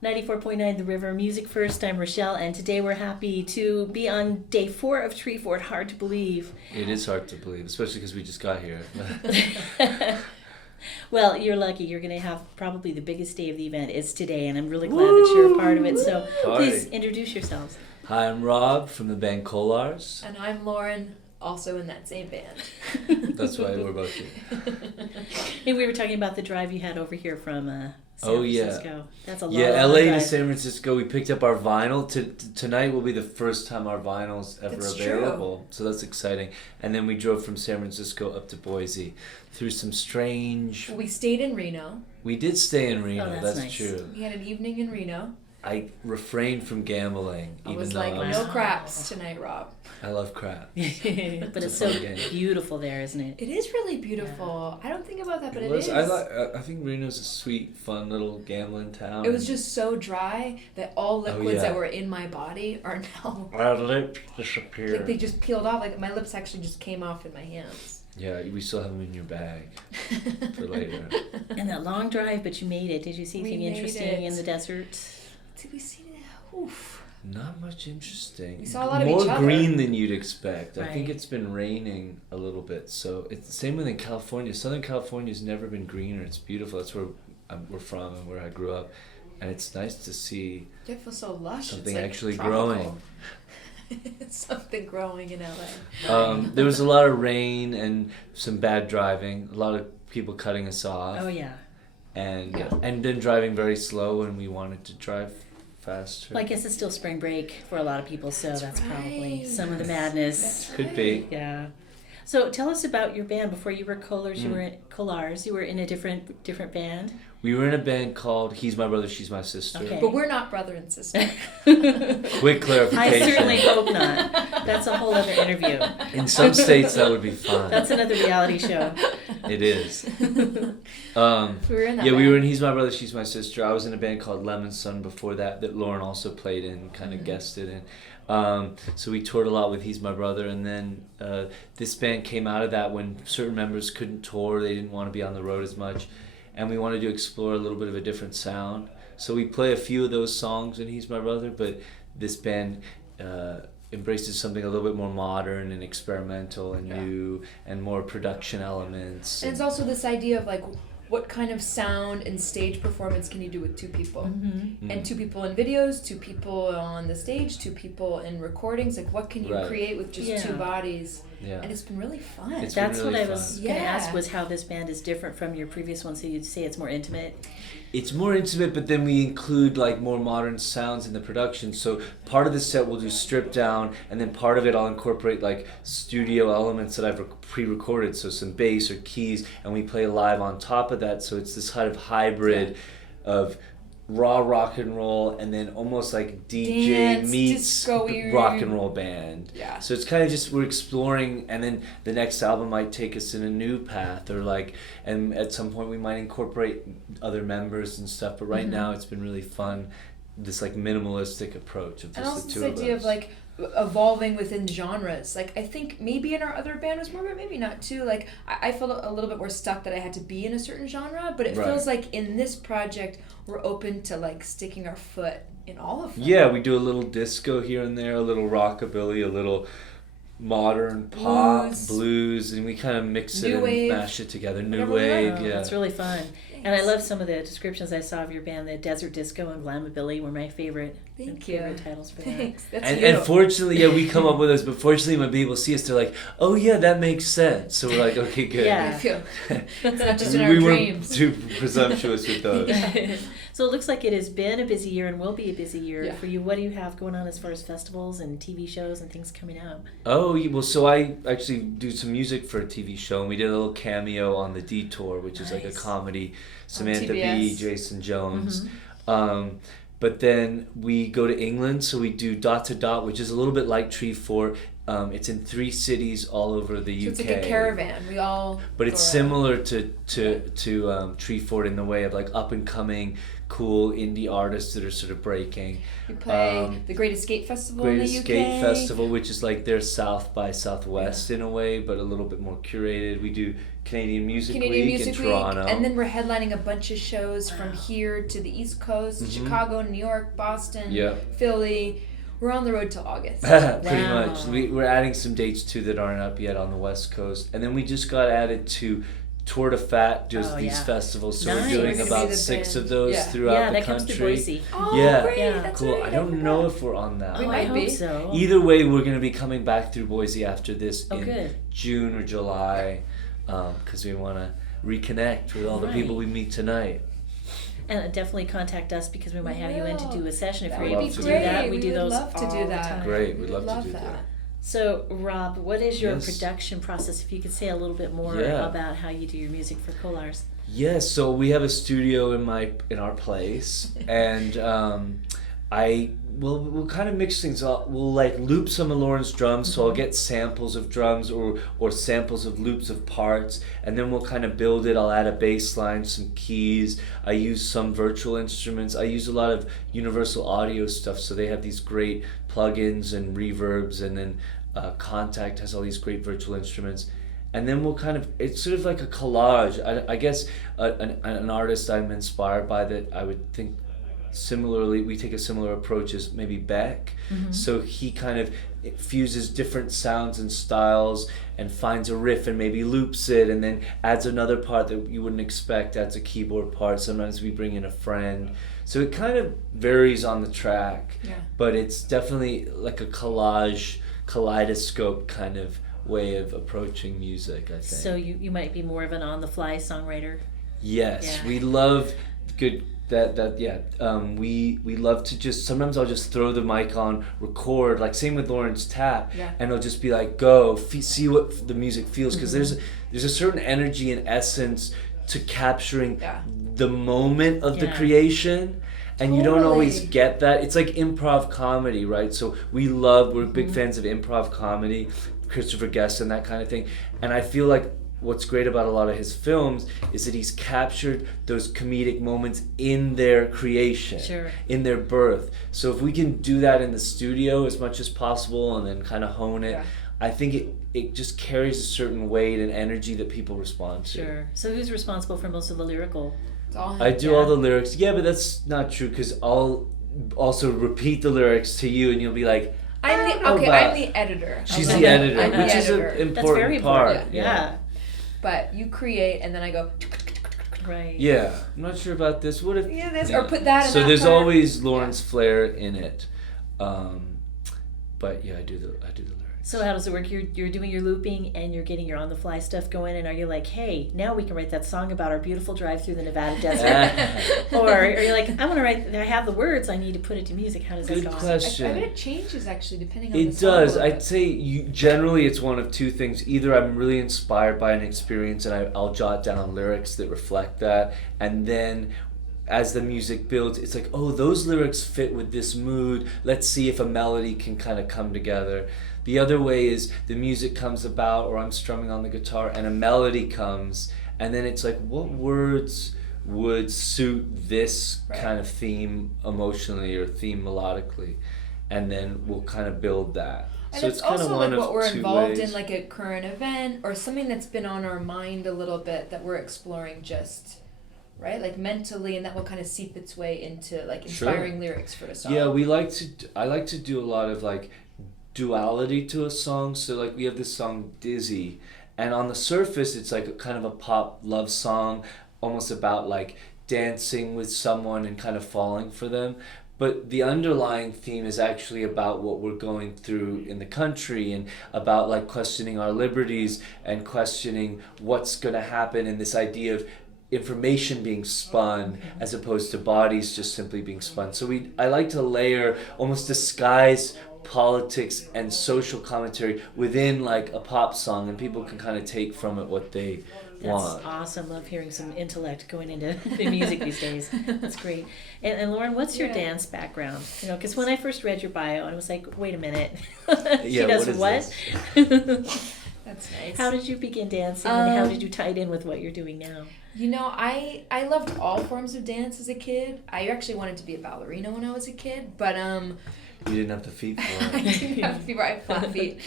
94.9 The River, Music First. I'm Rochelle, and today we're happy to be on day 4 of Treefort. Hard to believe. It is hard to believe, especially because we just got here. Well, you're lucky. You're going to have probably the biggest day of the event is today, and I'm really glad that you're a part of it. So please introduce yourselves. Hi, I'm Rob from the band Kolars. And I'm Lauren, also in that same band. That's why we're both here. And we were talking about the drive you had over here from San Francisco. That's a long LA drive. to San Francisco. We picked up our vinyl. Tonight will be the first time our vinyl's ever available. True. So that's exciting. And then we drove from San Francisco up to Boise through some strange... We stayed in Reno. We did stay in Reno. Oh, that's nice. true. We had an evening in Reno. I refrained from gambling. I was like, no craps tonight, Rob. I love crap. But it's so beautiful there, isn't it? It is really beautiful. Yeah. I don't think about that, but it is. I think Reno's a sweet, fun little gambling town. It was just so dry that all liquids that were in my body are now... Our lips disappeared. Like they just peeled off. Like my lips actually just came off in my hands. Yeah, we still have them in your bag for later. And that long drive, but you made it. Did you see anything interesting in the desert? Did we see that? Oof. Not much interesting. We saw a lot of More each other. green than you'd expect. Right. I think it's been raining a little bit, so it's the same with in California. Southern California's never been greener. It's beautiful. That's where we're from and where I grew up, and it's nice to see It feels so lush. something it's like actually tropical. growing. Something growing in LA. There was a lot of rain and some bad driving. A lot of people cutting us off. Oh, yeah. And then driving very slow when we wanted to drive faster. Well, I guess it's still spring break for a lot of people, so that's probably right. some of the madness. That's Could be. Yeah. So tell us about your band. Before you were Kolars, you were in Kolars. You were in a different band. We were in a band called He's My Brother, She's My Sister. Okay. But we're not brother and sister. Quick clarification. I certainly hope not. That's a whole other interview. In some states, that would be fun. That's another reality show. It is. We were in that we band. were in He's My Brother, She's My Sister. I was in a band called Lemon Sun before that Lauren also played in, kind of guested in. So we toured a lot with He's My Brother, and then this band came out of that when certain members couldn't tour. They didn't want to be on the road as much, and we wanted to explore a little bit of a different sound. So we play a few of those songs in He's My Brother, but this band embraces something a little bit more modern and experimental and new and more production elements. And it's also this idea of like, what kind of sound and stage performance can you do with two people? Mm-hmm. And two people in videos, two people on the stage, two people in recordings. Like, what can you create with just two bodies? Yeah. And it's been really fun. That's what I was going to ask, was how this band is different from your previous one. So you'd say it's more intimate? It's more intimate, but then we include like more modern sounds in the production. So part of the set we'll do stripped down, and then part of it I'll incorporate like studio elements that I've pre-recorded, so some bass or keys, and we play live on top of that. So it's this kind of hybrid of raw rock and roll and then almost like DJ Dance, meets disco-y. rock and roll band. Yeah. So it's kind of just we're exploring, and then the next album might take us in a new path, or like, and at some point we might incorporate other members and stuff. But right now it's been really fun, this like minimalistic approach of And just also the two this of idea us. of like evolving within genres. Like, I think maybe in our other band was more, but maybe not too. Like, I felt a little bit more stuck that I had to be in a certain genre, but it feels like in this project we're open to like sticking our foot in all of them. Yeah, we do a little disco here and there, a little rockabilly, a little modern pop, blues, and we kind of mix it and mash it together. New wave, yeah. It's really fun. And I love some of the descriptions I saw of your band. The Desert Disco and Glamabilly were my favorite. Favorite titles for that. Thanks. That's and fortunately, we come up with those, but fortunately when people see us, they're like, oh yeah, that makes sense. So we're like, okay, good. Yeah. I feel it's not just in our we dreams. weren't too presumptuous with those. So it looks like it has been a busy year and will be a busy year for you. What do you have going on as far as festivals and TV shows and things coming out? Oh, well, so I actually do some music for a TV show, and we did a little cameo on The Detour, which is like a comedy. Samantha Bee, Jason Jones. But then we go to England, so we do Dot to Dot, which is a little bit like Treefort, It's in 3 cities all over the UK. So it's like a caravan. We all. But it's similar to Treefort in the way of like up and coming, cool indie artists that are sort of breaking. We play the Great Escape Festival in the UK. Great Escape Festival, which is like their South by Southwest in a way, but a little bit more curated. We do Canadian Music Week in Toronto. And then we're headlining a bunch of shows from here to the East Coast, Chicago, New York, Boston, Philly. We're on the road till August. Pretty much. We're adding some dates too that aren't up yet on the West Coast. And then we just got added to Tour de Fat, just these festivals. So we're doing about 6 of those throughout the country. Comes to Boise. Oh, great. Yeah. That's cool. Right. I don't know if we're on that. We might be. So. Either way, we're going to be coming back through Boise after this in good. June or July, because we want to reconnect with all the people we meet tonight. And definitely contact us because we might have you in to do a session if you're able able to do that. We do those love to do that. Time. Great, we'd love to do that. So, Rob, what is your production process? If you could say a little bit more about how you do your music for Kolars. Yes, so we have a studio in our place, and we'll kind of mix things up. We'll like loop some of Lauren's drums, so I'll get samples of drums or samples of loops of parts, and then we'll kind of build it. I'll add a bass line, some keys. I use some virtual instruments. I use a lot of Universal Audio stuff, so they have these great plugins and reverbs, and then Contact has all these great virtual instruments. And then we'll kind of, it's sort of like a collage. I guess an artist I'm inspired by that I would think similarly, we take a similar approach as maybe Beck. So he kind of fuses different sounds and styles and finds a riff and maybe loops it and then adds another part that you wouldn't expect, adds a keyboard part. Sometimes we bring in a friend. So it kind of varies on the track, but it's definitely like a kaleidoscope kind of way of approaching music, I think. So you might be more of an on-the-fly songwriter. Yes, we love good we love to just, sometimes I'll just throw the mic on, record, like same with Lauren's Tap, and it'll just be like, go, see what the music feels, because there's a certain energy and essence to capturing the moment of the creation. And you don't always get that. It's like improv comedy, right? So we're big fans of improv comedy, Christopher Guest and that kind of thing. And I feel like what's great about a lot of his films is that he's captured those comedic moments in their creation, in their birth. So if we can do that in the studio as much as possible and then kind of hone it, I think it just carries a certain weight and energy that people respond to. Sure. So who's responsible for most of the lyrical? I do all the lyrics. Yeah, but that's not true because I'll also repeat the lyrics to you and you'll be like, I'm the editor. She's the editor, which is an important part. Yeah. But you create and then I go. Right. Yeah, I'm not sure about this. What if this or put that in so that there's part. always Lauren's flair in it. But yeah, I do the lyrics. So how does it work? You're doing your looping and you're getting your on the fly stuff going, and are you like, hey, now we can write that song about our beautiful drive through the Nevada desert? Or are you like, I have the words, I need to put it to music. How does that go? Good question. I bet it changes actually depending on the It song. does. I'd say generally it's one of two things. Either I'm really inspired by an experience and I'll jot down lyrics that reflect that, and then as the music builds, it's like, oh, those lyrics fit with this mood. Let's see if a melody can kind of come together. The other way is the music comes about, or I'm strumming on the guitar and a melody comes, and then it's like, what words would suit this kind of theme emotionally or theme melodically? And then we'll kind of build that. And so it's kind also of one like what of we're two involved ways. in, like a current event or something that's been on our mind a little bit that we're exploring just, right? Like mentally, and that will kind of seep its way into like inspiring lyrics for a song. Yeah, I like to do a lot of like duality to a song. So like we have this song Dizzy, and on the surface it's like a kind of a pop love song, almost about like dancing with someone and kind of falling for them. But the underlying theme is actually about what we're going through in the country and about like questioning our liberties and questioning what's going to happen, and this idea of information being spun as opposed to bodies just simply being spun. So I like to layer, almost disguise politics and social commentary within like a pop song, and people can kind of take from it what they That's want. awesome. Love hearing some intellect going into the music these days. That's great. And Lauren, what's your dance background? You know, because when I first read your bio, I was like, wait a minute. She does what? That's nice. How did you begin dancing, and how did you tie it in with what you're doing now? You know, I loved all forms of dance as a kid. I actually wanted to be a ballerina when I was a kid, but You didn't have the feet for I it. didn't have feet, I had flat feet.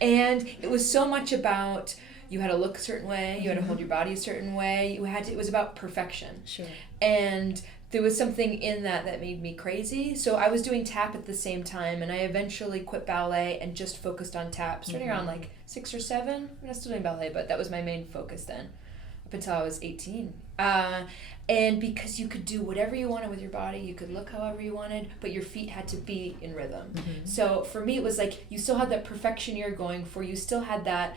And it was so much about you had to look a certain way, you had to hold your body a certain way, it was about perfection. Sure. And there was something in that made me crazy. So I was doing tap at the same time, and I eventually quit ballet and just focused on tap, starting around like 6 or 7. I mean, I was still doing ballet, but that was my main focus then, up until I was 18. And because you could do whatever you wanted with your body, you could look however you wanted, but your feet had to be in rhythm. Mm-hmm. So for me, it was like you still had that perfection you're going for. You still had that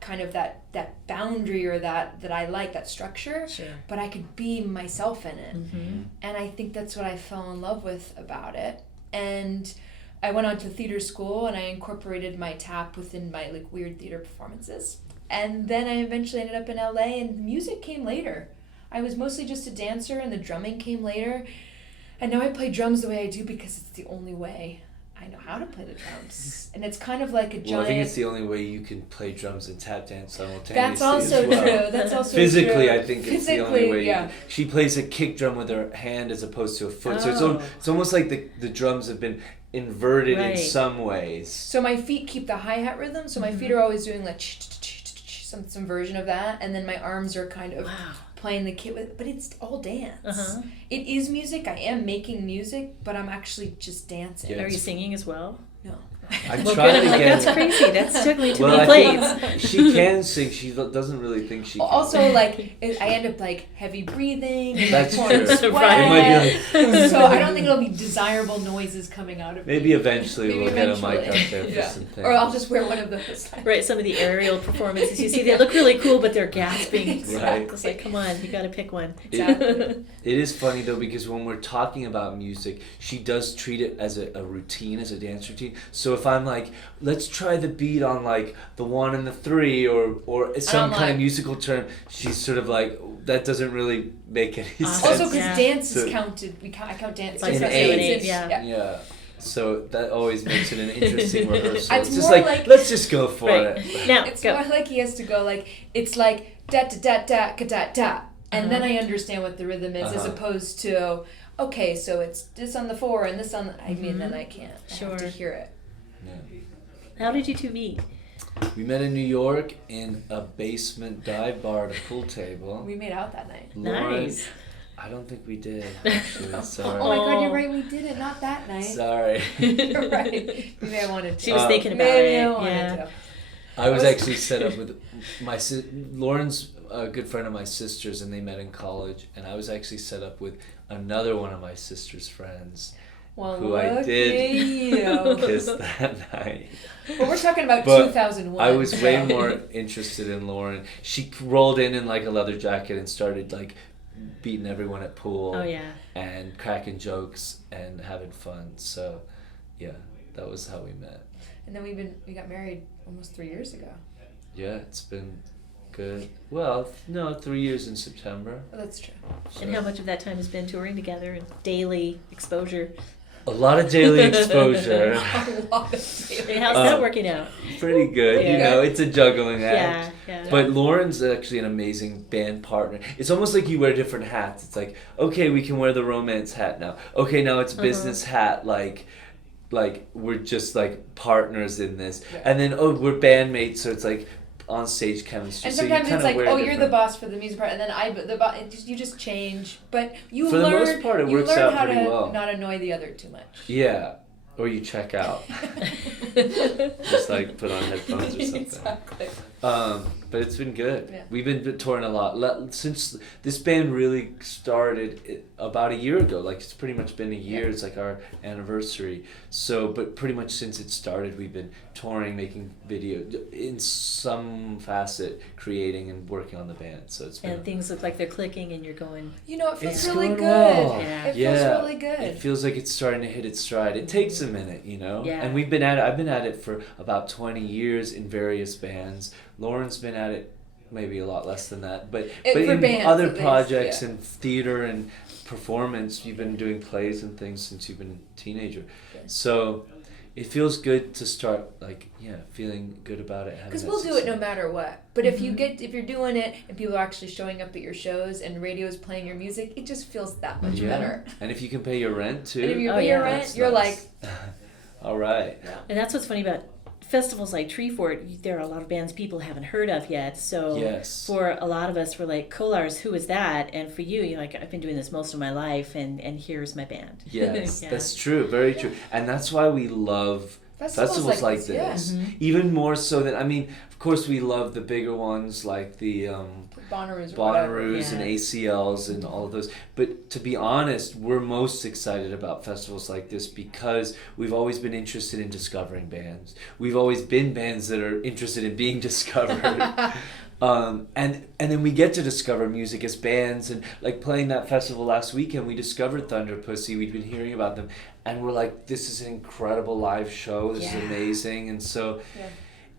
kind of that boundary, or that I like, that structure. Sure. But I could be myself in it. Mm-hmm. And I think that's what I fell in love with about it. And I went on to theater school, and I incorporated my tap within my like weird theater performances. And then I eventually ended up in LA, and music came later. I was mostly just a dancer, and the drumming came later. And now I play drums the way I do because it's the only way I know how to play the drums. And it's kind of like a giant... Well, I think it's the only way you can play drums and tap dance simultaneously. That's also as well. true. That's also Physically, true. I think it's the only way. She plays a kick drum with her hand as opposed to a foot. Oh. So it's almost like the drums have been inverted in some ways. So my feet keep the hi-hat rhythm. So my feet are always doing like some version of that. And then my arms are kind of... playing the kit with, but it's all dance. Uh-huh. It is music. I am making music, but I'm actually just dancing. Yeah. Are you singing as well? No. I Well, tried good. I'm like, again. that's crazy. That's juggling too Well, many I plates. think she can sing. She doesn't really think she can. Also, like, I end up like heavy breathing and That's pouring true. sweat. Right. It might be like- So I don't think it'll be desirable noises coming out of Maybe me. eventually Maybe we'll get a mic eventually. out there for Yeah. some things. Or I'll just wear one of those. Right, some of the aerial performances you see, they look really cool, but they're gasping. Right. It's like, come on, you got to pick one. Exactly. It is funny though, because when we're talking about music, she does treat it as a routine, as a dance routine. So if I'm like, let's try the beat on like the 1 and the 3, or some kind of musical term, she's sort of like, that doesn't really make any sense. Also, because Yeah. dance So- is counted. I count dance Like just an as eight. it's- Yeah. Yeah. So that always makes it an interesting rehearsal. It's It's just more like, like- let's just go for Right. it. Now, It's go. more like he has to go like, it's like da da da da ka da da, and then I understand what the rhythm is, as opposed to, okay, so it's this on the 4 and this on the, I mean, then I can't. I have to Sure. hear it. Yeah. How did you two meet? We met in New York in a basement dive bar at a pool table. We made out that night. Lauren, Nice. I don't think we did, actually. Sorry. Oh my god, you're right, we did it, not that night. Sorry. You're right. Maybe I wanted to. She was thinking about Maybe it. I wanted Yeah. to. I was actually set up with Lauren's a good friend of my sister's, and they met in college, and I was actually set up with another one of my sister's friends Well, who I look did at you. kiss that night. Well, we're talking about But 2001. I was way so. more interested in Lauren. She rolled in like a leather jacket and started like beating everyone at pool. Oh, yeah. And cracking jokes and having fun. So, yeah, that was how we met. And then we got married almost 3 years ago. Yeah, it's been good. Well, no, 3 years in September. Oh, that's true. And how much of that time has been touring together and daily exposure? A lot of daily exposure. A lot of daily. How's that working out? Pretty good. You Yeah. know, it's a juggling act. Yeah. But Lauren's actually an amazing band partner. It's almost like you wear different hats. It's like, okay, we can wear the romance hat now. Okay, now it's business hat. Like we're just like partners in this. Yeah. And then, oh, we're bandmates. So it's like on stage chemistry. And So you sometimes it's kinda like, wear oh, you're the different- boss for the music part, and then you just change. But you For the learn. most part, it you works learn out how pretty to well. not annoy the other too much. Yeah. Or you check out. Just like put on headphones or something. Exactly. But it's been good. Yeah. We've been touring a lot since this band really started about a year ago. Like it's pretty much been a year. Yeah. It's like our anniversary. So, but pretty much since it started, we've been touring, making video in some facet, creating and working on the band. So it's been. And things look like they're clicking and you're going, You know, it feels It's really going good. well. Yeah. It Yeah. feels really good. It feels like it's starting to hit its stride. It takes a minute, you know? Yeah. And I've been at it for about 20 years in various bands. Lauren's been at it maybe a lot less than that, but For in bands, other at least, projects yeah. and theater and performance, you've been doing plays and things since you've been a teenager. Yeah. So it feels good to start feeling good about it. Because we'll do it no matter what. But if you're doing it and people are actually showing up at your shows and radio is playing your music, it just feels that much better. And if you can pay your rent too. And if you pay your rent, you're nice. All right. Yeah. And that's what's funny about festivals like Treefort. There are a lot of bands people haven't heard of yet. So for a lot of us, we're like, Kolars, who is that? And for you, you're like, I've been doing this most of my life, and here's my band. Yes, that's true. Very true. And that's why we love festivals like this. Yeah. Even more so than, of course we love the bigger ones like the Bonnaroo's and ACLs and all of those. But to be honest, we're most excited about festivals like this because we've always been interested in discovering bands. We've always been bands that are interested in being discovered. And then we get to discover music as bands, and like playing that festival last weekend, we discovered Thunder Pussy. We'd been hearing about them, and we're like, this is an incredible live show. This is amazing. And so,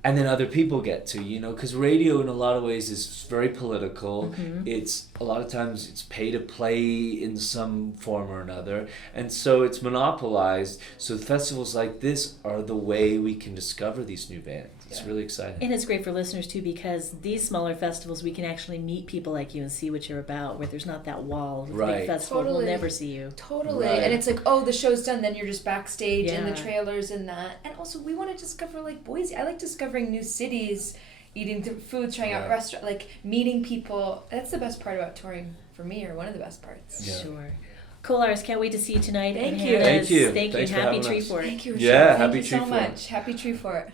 and then other people get to, because radio in a lot of ways is very political. It's a lot of times it's pay to play in some form or another, and so it's monopolized. So festivals like this are the way we can discover these new bands. It's really exciting. And it's great for listeners too, because these smaller festivals, we can actually meet people like you and see what you're about, where there's not that wall. With Right. big festival, we'll never see you. Totally. Right. And it's like, oh, the show's done, then you're just backstage in the trailers and that. And also, we want to discover, like, Boise. I like discovering new cities, eating food, trying out restaurants, like, meeting people. That's the best part about touring for me, or one of the best parts. Yeah. Sure. Kolars, can't wait to see you tonight. Thank and you. Hannah's. Thank you. Thank Thanks you. for Happy having us. Treefort. Thank you, Yeah, Rochelle. happy Thank you so Treefort. much. Happy Treefort.